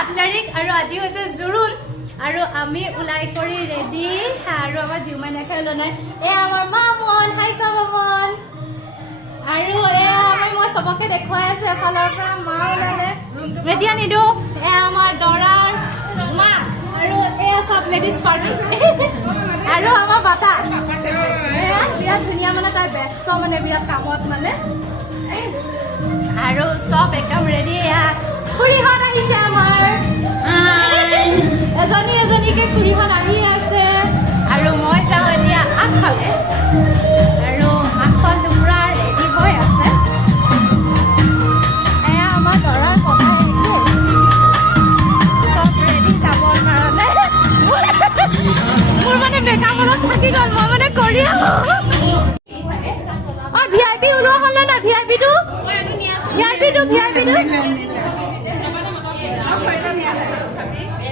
7 তাৰিখ আৰু আজি হৈছে জুৰুন আৰু আমি উলাই কৰি ৰেডি আৰু আমাৰ জিউমাই নাখাই লনাই এ আমাৰ মামন হাই কামন আৰু এ মই সবকে দেখুৱাই আছে এফালৰ পৰা মা ওলালে ৰেডি আনিদো এ আমাৰ দৰাৰ মা আৰু এ সব লেডিজ পাৰ্টি আৰু আমাৰ বাটা বিৰাট ধুনীয়া মানে তাই ব্যস্ত মানে বিৰাট কামত মানে আৰু সব একদম ৰেডি খুৰীহঁত আহিছে আমাৰ এজনী এজনীকে খুৰীহঁত আহি আছে আৰু মই যাওঁ এতিয়া আগফালে আৰু আগফাল পুৰা ৰেডি হৈ আছে এয়া আমাৰ দৰাৰ কথা চব ৰেডি যাবৰ কাৰণে মোৰ মানে মেকআপত থাকি গ'ল মই মানে কৰি VIP ওলোৱা হ'ল না VIP টো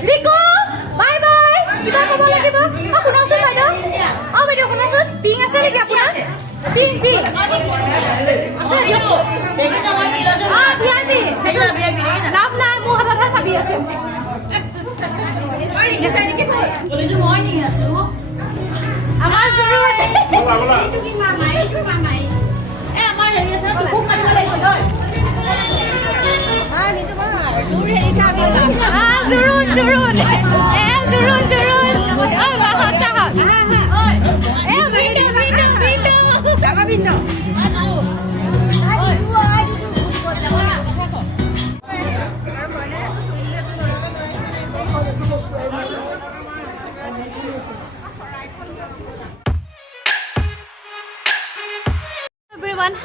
ৰিকু বাই বাই কিবা ক'ব লাগিব শুনাচোন বাইদেউ বাইদেউ শুনাচোন পিং আছে নেকি আপোনাৰ পিং আছে দিয়কচোন VIP লাভ নাই মোৰ হাততহে চাবি আছে আমাৰ জৰুৰ জুৰুন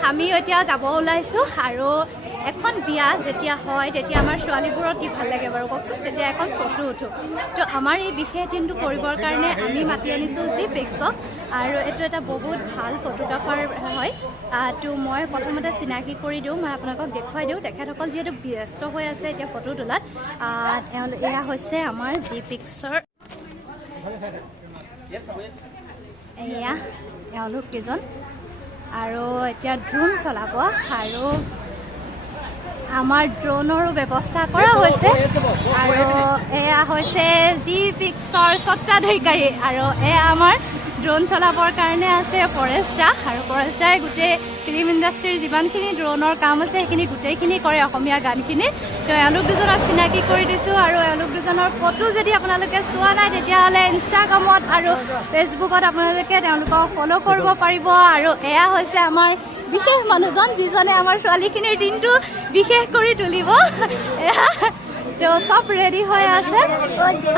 আমি এতিয়া যাব ওলাইছো আৰু এখন বিয়া যেতিয়া হয় তেতিয়া আমাৰ ছোৱালীবোৰৰ কি ভাল লাগে বাৰু কওকচোন যেতিয়া এখন ফটো উঠো তো আমাৰ এই বিশেষ দিনটো কৰিবৰ কাৰণে আমি মাতি আনিছোঁ জি পিক্সক আৰু এইটো এটা বহুত ভাল ফটোগ্ৰাফাৰ হয় তো মই প্ৰথমতে চিনাকি কৰি দিওঁ মই আপোনালোকক দেখুৱাই দিওঁ তেখেতসকল যিহেতু ব্যস্ত হৈ আছে এতিয়া ফটো তোলাত এয়া হৈছে আমাৰ জি পিক্সৰ এয়া এওঁলোক কেইজন আৰু এতিয়া ড্ৰোন চলাব আৰু আমাৰ ড্ৰোনৰো ব্যৱস্থা কৰা হৈছে আৰু এয়া হৈছে জি পিক্সৰ স্বত্বাধিকাৰী আৰু এয়া আমাৰ ড্ৰোন চলাবৰ কাৰণে আছে পৰেশ দা আৰু পৰেশ দাই গোটেই ফিল্ম ইণ্ডাষ্ট্ৰীৰ যিমানখিনি ড্ৰোনৰ কাম আছে সেইখিনি গোটেইখিনি কৰে অসমীয়া গানখিনি তো এওঁলোক দুজনক চিনাকি কৰি দিছোঁ আৰু এওঁলোক দুজনৰ ফটো যদি আপোনালোকে চোৱা নাই তেতিয়াহ'লে ইনষ্টাগ্ৰামত আৰু ফেচবুকত আপোনালোকে তেওঁলোকক ফ'ল' কৰিব পাৰিব আৰু এয়া হৈছে আমাৰ বিশেষ মানুহজন যিজনে আমাৰ ছোৱালীখিনিৰ দিনটো বিশেষ কৰি তুলিব তো চব ৰেডি হৈ আছে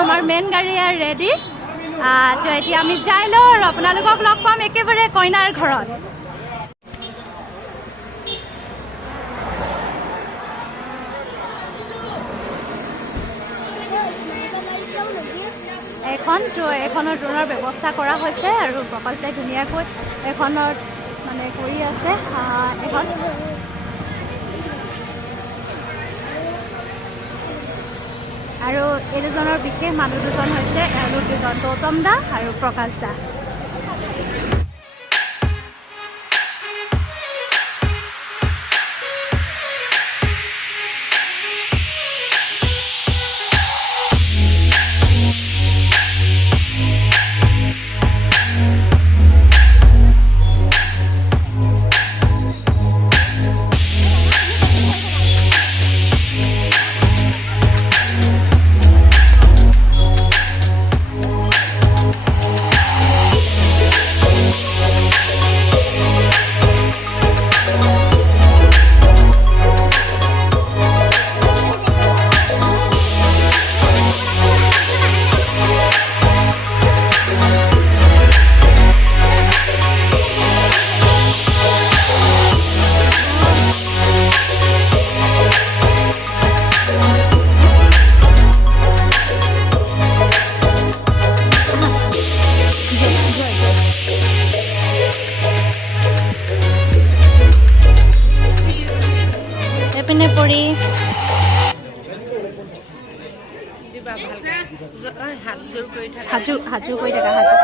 আমাৰ মেইন গাড়ী আৰু ৰেডি তো এতিয়া আমি যাই লওঁ আৰু আপোনালোকক লগ পাম একেবাৰে কইনাৰ ঘৰত এখনৰ ড্ৰোনৰ ব্যৱস্থা কৰা হৈছে আৰু প্ৰকাশ দাই ধুনীয়াকৈ এখনৰ মানে কৰি আছে এখন আৰু এই দুজনৰ বিশেষ মানুহ দুজন হৈছে এওঁলোক দুজন গৌতম দা আৰু প্ৰকাশ দা পিনে পৰি হাজু হাজু কৰি থাকা হাজু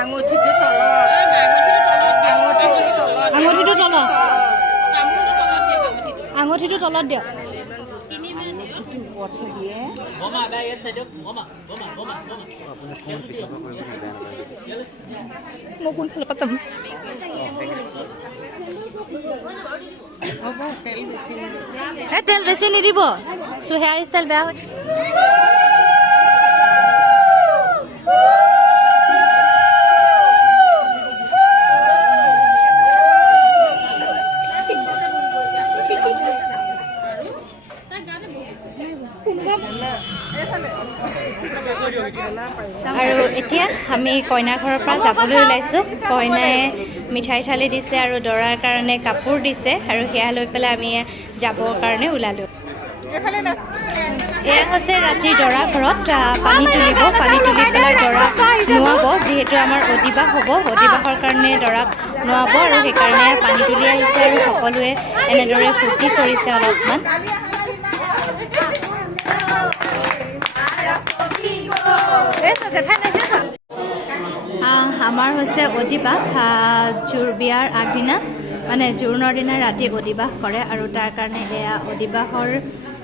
আঙুঠিটো তলত আঙুঠিটো তলত দিয়ক পথো দিয়ে মই কোনফালৰ পৰা যাম তেল বেছি নিদিব হেয়াৰ ষ্টাইল বেয়া হয় আৰু এতিয়া আমি কইনা ঘৰৰ পৰা যাবলৈ ওলাইছোঁ কইনাই মিঠাই থালি দিছে আৰু দৰাৰ কাৰণে কাপোৰ দিছে আৰু সেয়া লৈ পেলাই আমি যাবৰ কাৰণে ওলালোঁ এয়া হৈছে ৰাতি দৰা ঘৰত পানী তুলি পেলাই দৰাক নোৱাব যিহেতু আমাৰ অদিবাস হ'ব অদিবাসৰ কাৰণে দৰাক নোৱাব আৰু সেইকাৰণে পানী তুলি আহিছে আৰু সকলোৱে এনেদৰে ফূৰ্তি কৰিছে অলপমান আমাৰ হৈছে অদিবাস জোৰ বিয়াৰ আগদিনা মানে জোৰোণৰ দিনা ৰাতি অদিবাস কৰে আৰু তাৰ কাৰণে এয়া অদিবাসৰ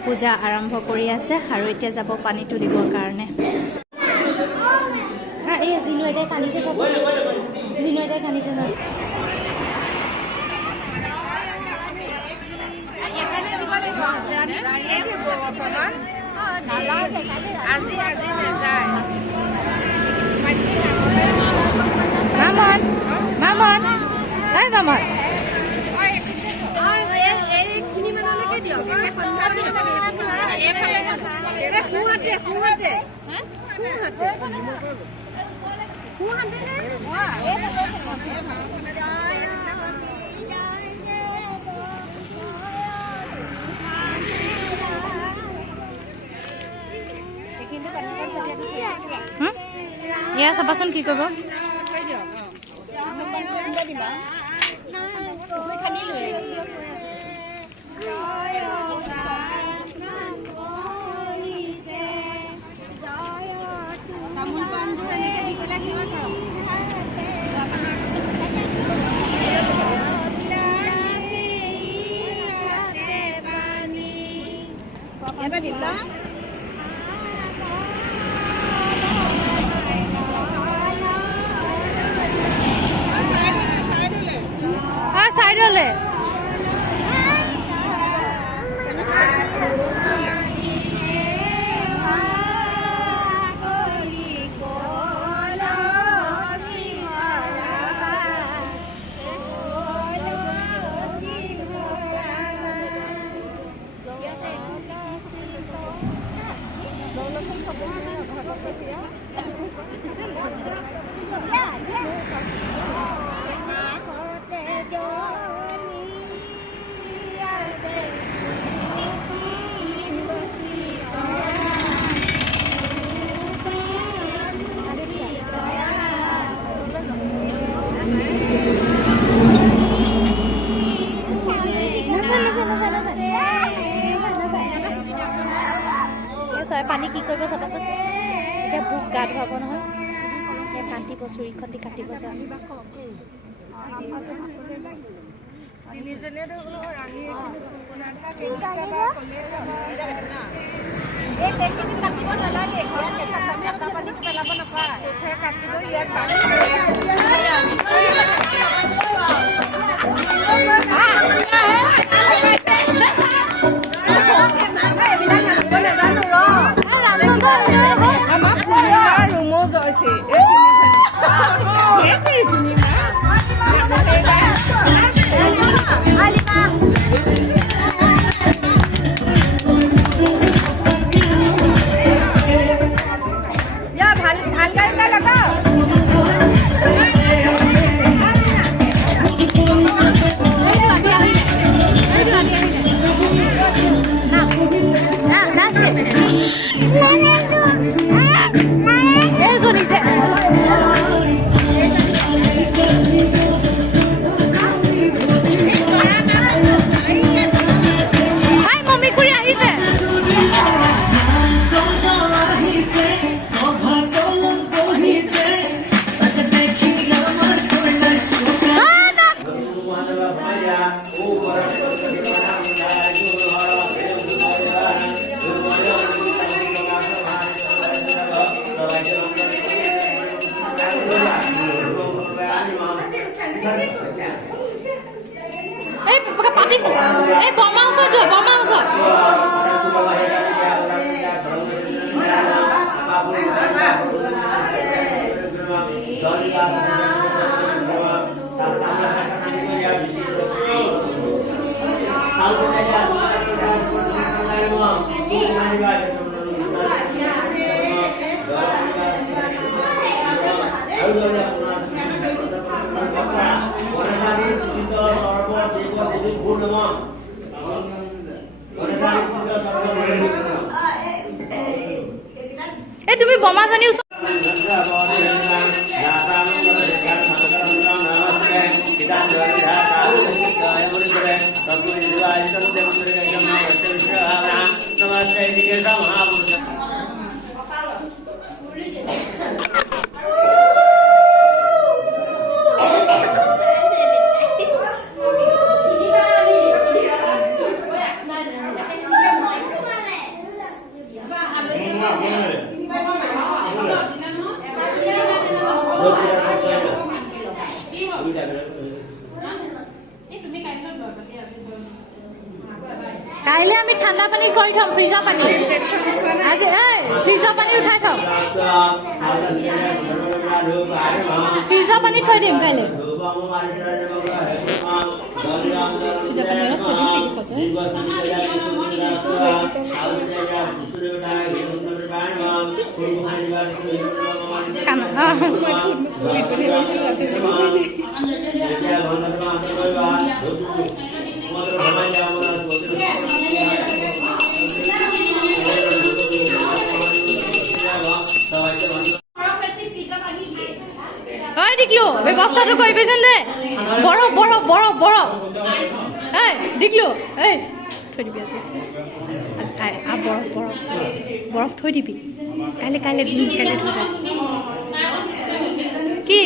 পূজা আৰম্ভ কৰি আছে আৰু এতিয়া যাব পানী তুলিবৰ কাৰণে এই জিনু এটাই কান্দিছে মামন এয়া চাবাচোন কি কৰিব সাইডলে পানী কি কৰিব চাবাচোন এতিয়া বুক গা ধুৱাব নহয় কাটিব চুৰিখন দি কাটিব এই পাতি এই বমা ওচৰত যোৱা বমা ওচৰত এই তুমি বমাজনী কাইলে আমি ঠাণ্ডা পানী কৰি থম ফ্ৰিজৰ পানী আজি এই ফ্ৰিজৰ পানী উঠাই থম ফ্ৰিজৰ পানী থৈ দিম কাইলে ফ্ৰিজৰ পানী থৈ দিম দেখিলো ব্যৱস্থাটো কৰিবিচোন দে বৰফ বৰফ বৰফ বৰফ এই দেখিলো এই থৈ দিবি আজি বৰফ বৰফ বৰফ থৈ দিবি কাইলৈ কাইলৈ কাইলৈ থৈ দিবি কি